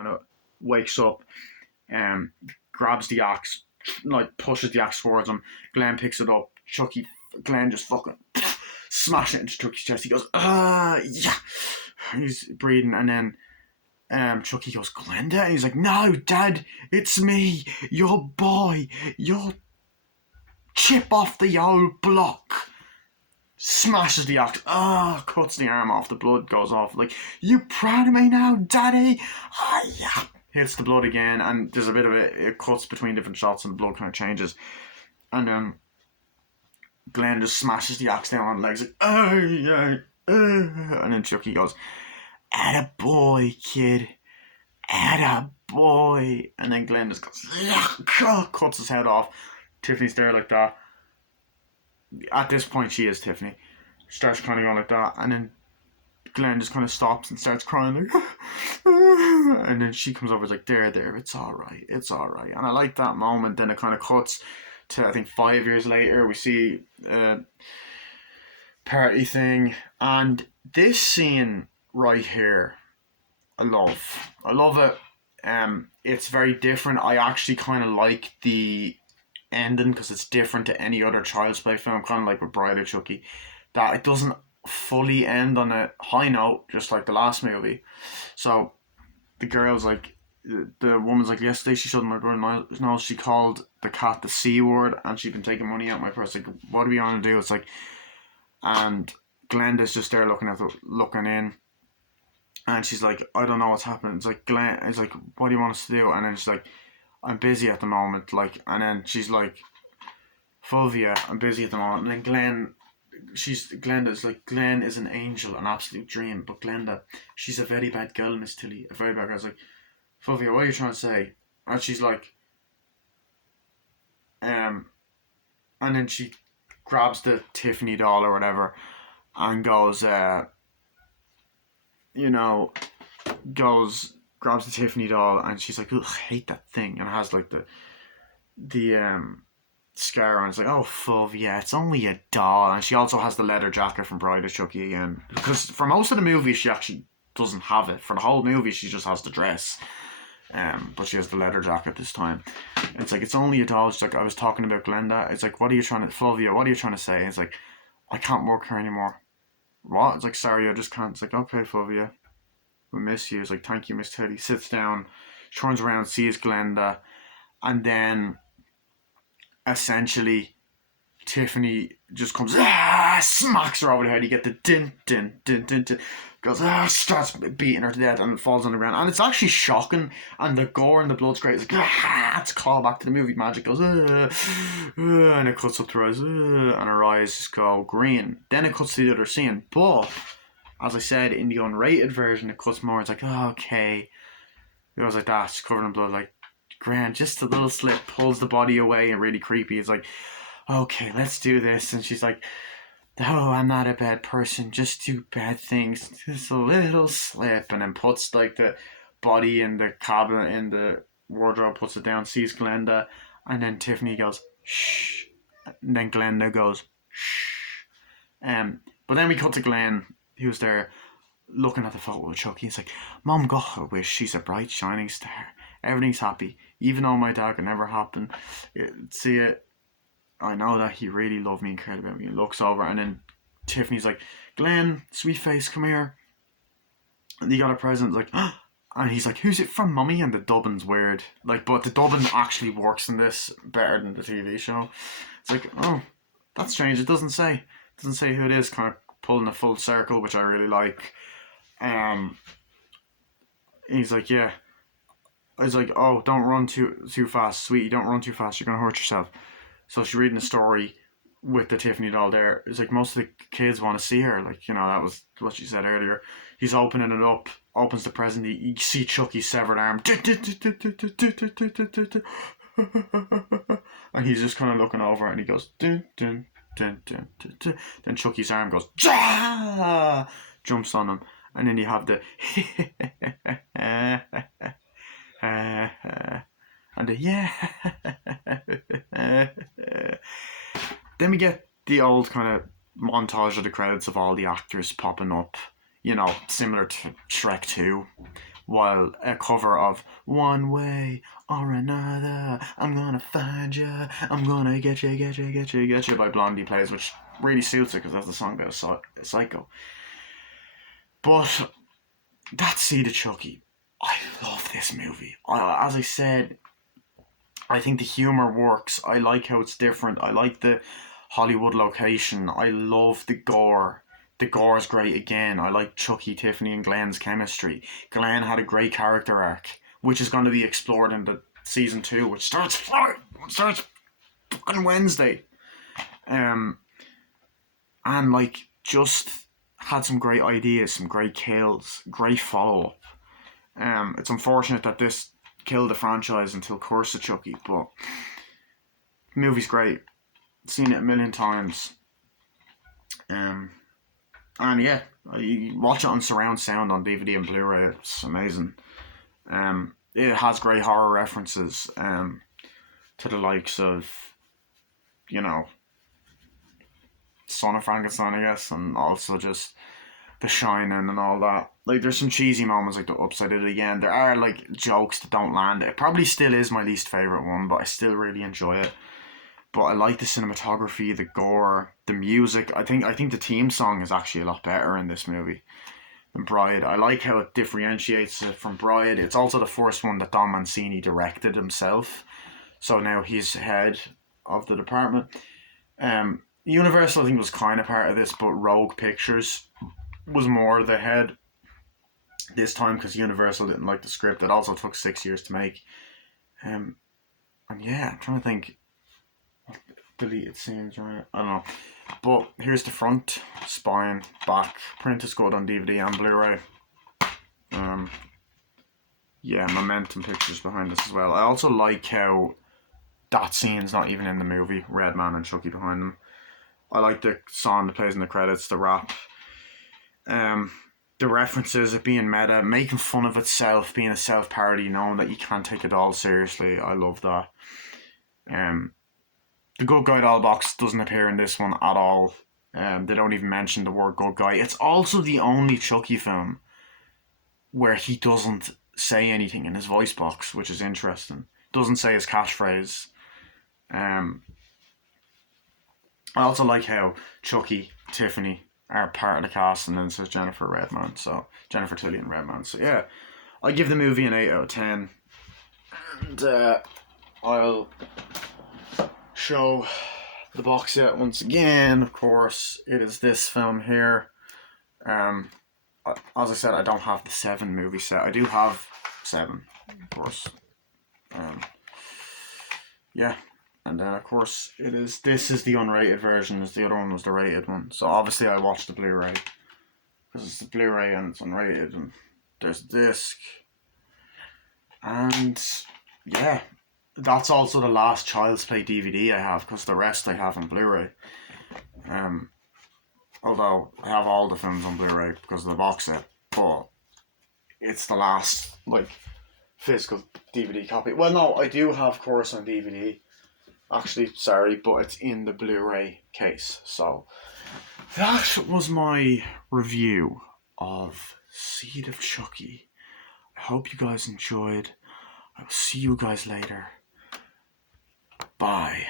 kind of wakes up, grabs the axe, like pushes the axe towards him. Glenn picks it up. Glenn just fucking smash it into Chucky's chest. He goes, yeah. He's breathing, and then Chucky goes, Glenda? And he's like, no, Dad, it's me, your boy, your chip off the old block. Smashes the axe, cuts the arm off, the blood goes off. Like, you proud of me now, Daddy? Yeah. Hits the blood again, and there's a bit of it cuts between different shots, and the blood kind of changes. And then Glenn just smashes the axe down on the legs, like, and then Chucky goes, attaboy, kid, attaboy. And then Glenn just goes, cuts his head off. Tiffany's there like that. At this point, she is Tiffany. She starts kind of going like that, and then Glenn just kind of stops and starts crying, like, and then she comes over, like, there, it's alright. And I like that moment. Then it kind of cuts to, I think, 5 years later. We see party thing, and this scene right here, I love it. It's very different. I actually kind of like the ending because it's different to any other Child's Play film, kind of like with Bride of Chucky, that it doesn't fully end on a high note, just like the last movie. So the girl's like, the woman's like, yesterday she showed my brother no, she called the cat the C word, and she'd been taking money out of my purse. Like, what do we want to do? It's like, and Glenda's just there looking in, and she's like, I don't know what's happening. It's like, it's like, what do you want us to do? And then she's like, I'm busy at the moment, like, and then she's like, Fulvia, I'm busy at the moment. And then Glenda's like, Glen is an angel, an absolute dream, but Glenda, she's a very bad girl, Miss Tilly, a very bad girl. I was like, Fulvia, what are you trying to say? And she's like, and then she grabs the Tiffany doll or whatever, and goes, grabs the Tiffany doll, and she's like, ugh, I hate that thing, and it has like the scar on. It's like, oh, Fulvia, it's only a doll. And she also has the leather jacket from Bride of Chucky again, because for most of the movie she actually doesn't have it. For the whole movie she just has the dress, but she has the leather jacket this time. It's like, it's only a doll. She's like, I was talking about Glenda. It's like, Fulvia, what are you trying to say? It's like, I can't work here anymore. What? It's like, sorry, I just can't. It's like, okay, Fulvia, we miss you. It's like, thank you, Miss Teddy. Sits down, turns around, sees Glenda, and then essentially Tiffany just comes, smacks her over the head. You get the din din din din din, goes, starts beating her to death, and falls on the ground. And it's actually shocking, and the gore and the blood's great. It's like, it's a call back to the movie magic. Goes, and it cuts up to her eyes, and her eyes go green. Then it cuts to the other scene, but as I said, in the unrated version, it cuts more. It's like, okay, it goes like that, it's covered in blood, like, grand, just a little slip, pulls the body away, and really creepy. It's like, okay, let's do this. And she's like, oh, I'm not a bad person, just do bad things, just a little slip. And then puts like the body in the cabinet, in the wardrobe, puts it down, sees Glenda, and then Tiffany goes, shh, and then Glenda goes, shh. But then we cut to Glenn, who's there looking at the photo of Chucky. He's like, Mom got her wish, she's a bright shining star, everything's happy, even though my dad could never happen. See it, I know that he really loved me and cared about me. He looks over, and then Tiffany's like, Glenn, sweet face, come here. And he got a present, like, and he's like, who's it from, Mummy? And the dubbing's weird. Like, but the dubbing actually works in this better than the TV show. It's like, oh, that's strange. It doesn't say who it is, kind of pulling a full circle, which I really like. He's like, yeah. I was like, oh, don't run too fast, sweetie, don't run too fast, you're going to hurt yourself. So she's reading a story with the Tiffany doll there. It's like, most of the kids want to see her. Like, that was what she said earlier. He's opening it up, opens the present. You see Chucky's severed arm. And he's just kind of looking over, and he goes, dun, dun, dun, dun, dun, dun. Then Chucky's arm goes, jumps on him. And then you have the and the Then we get the old kind of montage of the credits of all the actors popping up, similar to Shrek 2, while a cover of One Way or Another, I'm gonna find you, I'm gonna get you, get you, get you, get you by Blondie plays, which really suits it because that's the song about Psycho. But that Seed of Chucky, I love this movie. As I said, I think the humor works. I like how it's different. I like the Hollywood location. I love the gore. The gore is great again. I like Chucky, Tiffany, and Glenn's chemistry. Glenn had a great character arc, which is going to be explored in the season 2, which starts fucking Wednesday. And like just had some great ideas, some great kills, great follow up. It's unfortunate that this killed the franchise until Curse of Chucky, but the movie's great. Seen it a million times. And yeah, you watch it on surround sound on DVD and Blu-ray. It's amazing. It has great horror references to the likes of, you know, Son of Frankenstein, I guess, and also just The Shining and all that. Like, there's some cheesy moments like the Upside It Again. There are like jokes that don't land. It probably still is my least favorite one, but I still really enjoy it. But I like the cinematography, the gore, the music. I think the theme song is actually a lot better in this movie than Bride. I like how it differentiates it from Bride. It's also the first one that Don Mancini directed himself, so now he's head of the department. Universal, I think, was kind of part of this, but Rogue Pictures was more the head this time because Universal didn't like the script. It also took 6 years to make. And yeah, I'm trying to think. Deleted scenes, right? I don't know. But here's the front, spine, back. Print is good on DVD and Blu-ray. Yeah, Momentum Pictures behind this as well. I also like how that scene's not even in the movie. Redman and Chucky behind them. I like the song that plays in the credits, the rap. The references of being meta, making fun of itself, being a self-parody, knowing that you can't take it all seriously. I love that. The Good Guy doll box doesn't appear in this one at all. They don't even mention the word good guy. It's also the only Chucky film where he doesn't say anything in his voice box, which is interesting. Doesn't say his catchphrase. I also like how Chucky, Tiffany are part of the cast, and then it says Jennifer Redman, so Jennifer Tilly and Redman. So yeah, I give the movie an 8 out of 10, and I'll show the box set once again. Of course, it is this film here. As I said, I don't have the 7 movie set. I do have 7, of course. Yeah. And then, of course, this is the unrated version, as the other one was the rated one. So obviously I watched the Blu-ray, because it's the Blu-ray and it's unrated, and there's a disc. And yeah, that's also the last Child's Play DVD I have, because the rest I have on Blu-ray. Although I have all the films on Blu-ray because of the box set, but it's the last like physical DVD copy. Well, no, I do have Course on DVD. Actually, sorry, but it's in the Blu-ray case. So that was my review of Seed of Chucky. I hope you guys enjoyed. I will see you guys later. Bye.